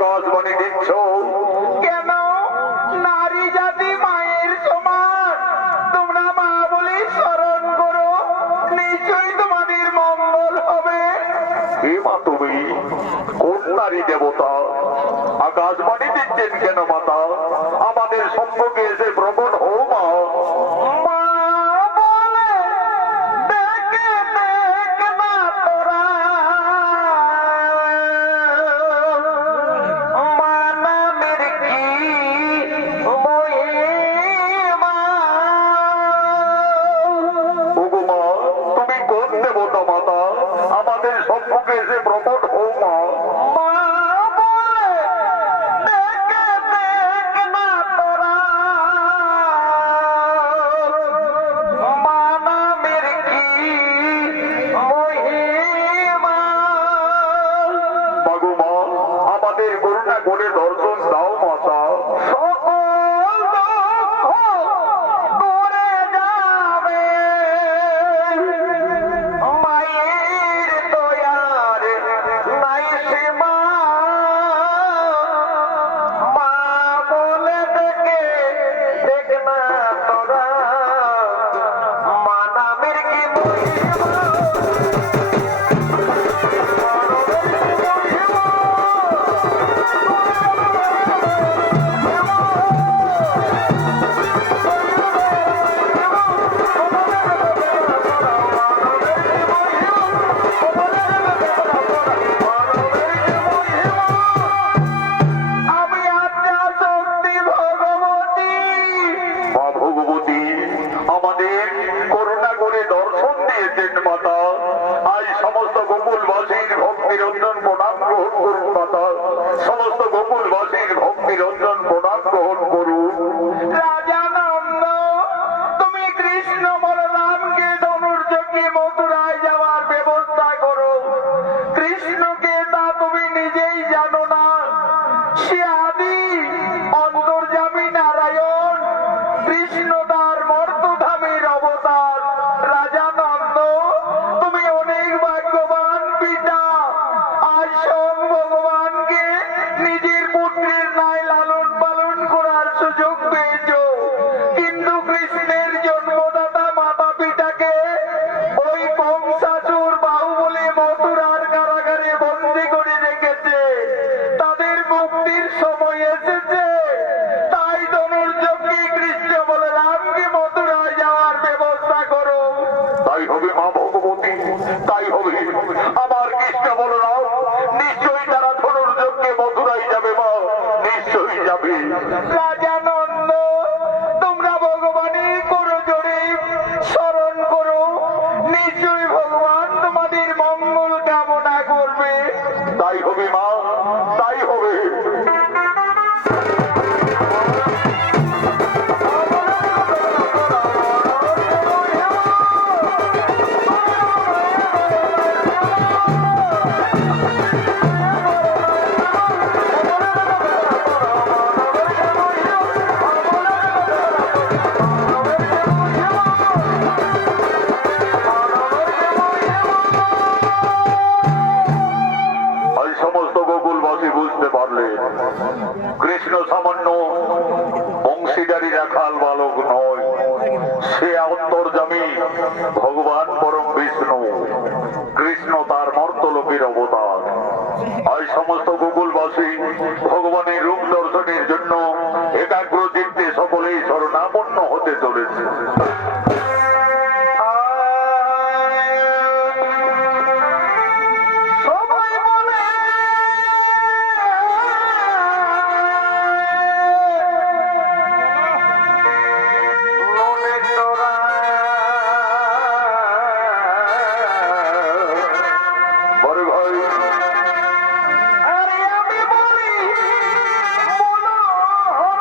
আকাশবাণী দিচ্ছ? কেন? নারী জাতি মায়ের সমান, তোমরা মা বলে স্মরণ করো, নিশ্চয়ই তোমাদের মঙ্গল হবে। কে মা তুমি? কোন নারী দেবতা? আকাশবাণী দিচ্ছেন কেন মাতা? আমাদের সম্পর্কে এসে প্রকট হও মা। মা বলে ডেকে ডেকে না তোরা, মা নামের কি মহিমা। ওগো মা, তুমি কোন দেবতা মাতা? আমাদের সম্মুখে এসে প্রকট হও মা। মা বলে ডেকে ডেকে না তোরা, মা নামের কি মহিমা। মাগো মা, আমাদের করুণা করে দর্শন দাও মাতা। সকল দুঃখ দূরে যাবে, মায়ের দয়ার নাই সীমা। মা বলে ডেকে ডেকে না তোরা, মা নামের কি মহিমা। আমি আত্মা শক্তি ভগবতী। মা ভগবতী, আমাদের করুণা করে দর্শন দিয়েছেন মাতা। আজ সমস্ত গোকুলবাসীর ভক্তিরঞ্জন প্রণাম গ্রহণ করুন মাতা। সমস্ত গোকুলবাসীর ভক্তিরঞ্জন প্রণাম গ্রহণ করুন। রাজা নন্দ, তুমি কৃষ্ণ বলরামকে ধনুর্যজ্ঞে মথুরায় যাওয়ার ব্যবস্থা করো। কৃষ্ণকে তা তুমি নিজেই জানো না, সে আদি অন্তর্যামী নারায়ণ। কৃষ্ণ তার মর্তধামের অবতার। রাজা নন্দ, তুমি অনেক ভাগ্যবান পিতা। আজ স্বয়ং ভগবানকে নিজের পুত্রের ন্যায় লালন পালন করার সুযোগ পেয়েছ, কিন্তু কৃষ্ণের জন্মদাতা মাতা পিতাকে ওই কংসাসুর বাহুবলী মথুরার কারাগারে বন্দী করে রেখেছে। তাদের মুক্তির সময় এসেছে, তাই ধনুর্যজ্ঞে কৃষ্ণ বলরামকে মথুরায় যাওয়ার ব্যবস্থা করো। তাই হবে মা ভগবতী, তাই হবে। আমার কৃষ্ণ বলরাম নিশ্চয়ই তারা ধনুর্যজ্ঞে মথুরাই যাবে মা, নিশ্চয়ই যাবে। রাজা নন্দ, তোমরা ভগবানের করো জোরে স্মরণ করো, নিশ্চয়ই ভগবান তোমাদের মঙ্গল কামনা করবে। তাই হবে মা, তাই হবে। আজ সমস্ত গোকুলবাসী বুঝতে পারলে কৃষ্ণ সামান্য অংশীদারি রাখাল বালক নয়, সে অন্তর্যামী ভগবান পরম বিষ্ণু। কৃষ্ণ তার মর্তলোকের অবতার। আজ সমস্ত গোকুলবাসী ভগবানের রূপ দর্শনের জন্য একাগ্র চিত্তে সকলেই শরণাপন্ন হতে চলেছে। সবাই বলে মনে তোরা বড় ভাই, আরে আমি বলি মনোহর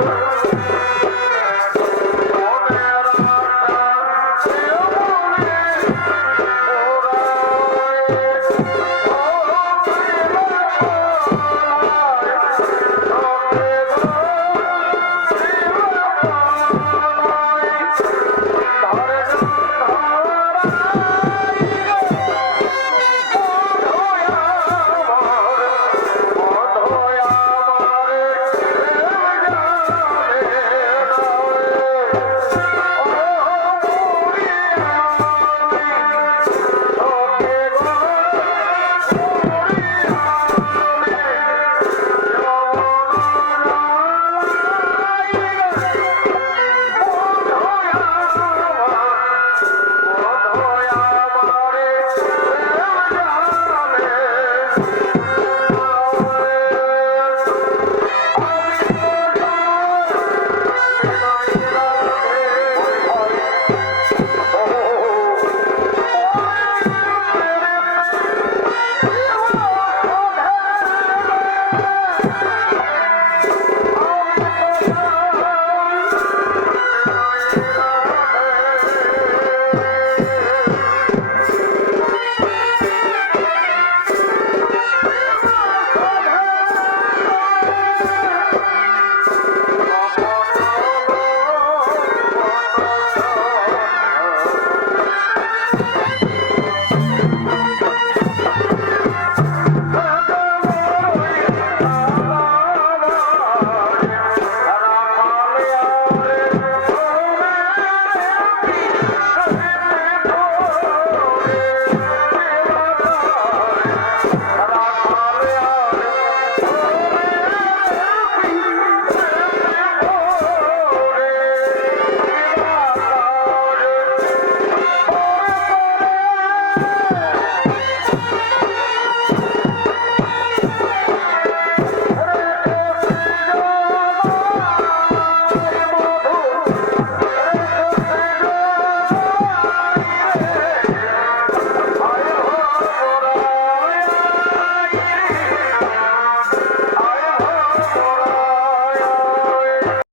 Yeah.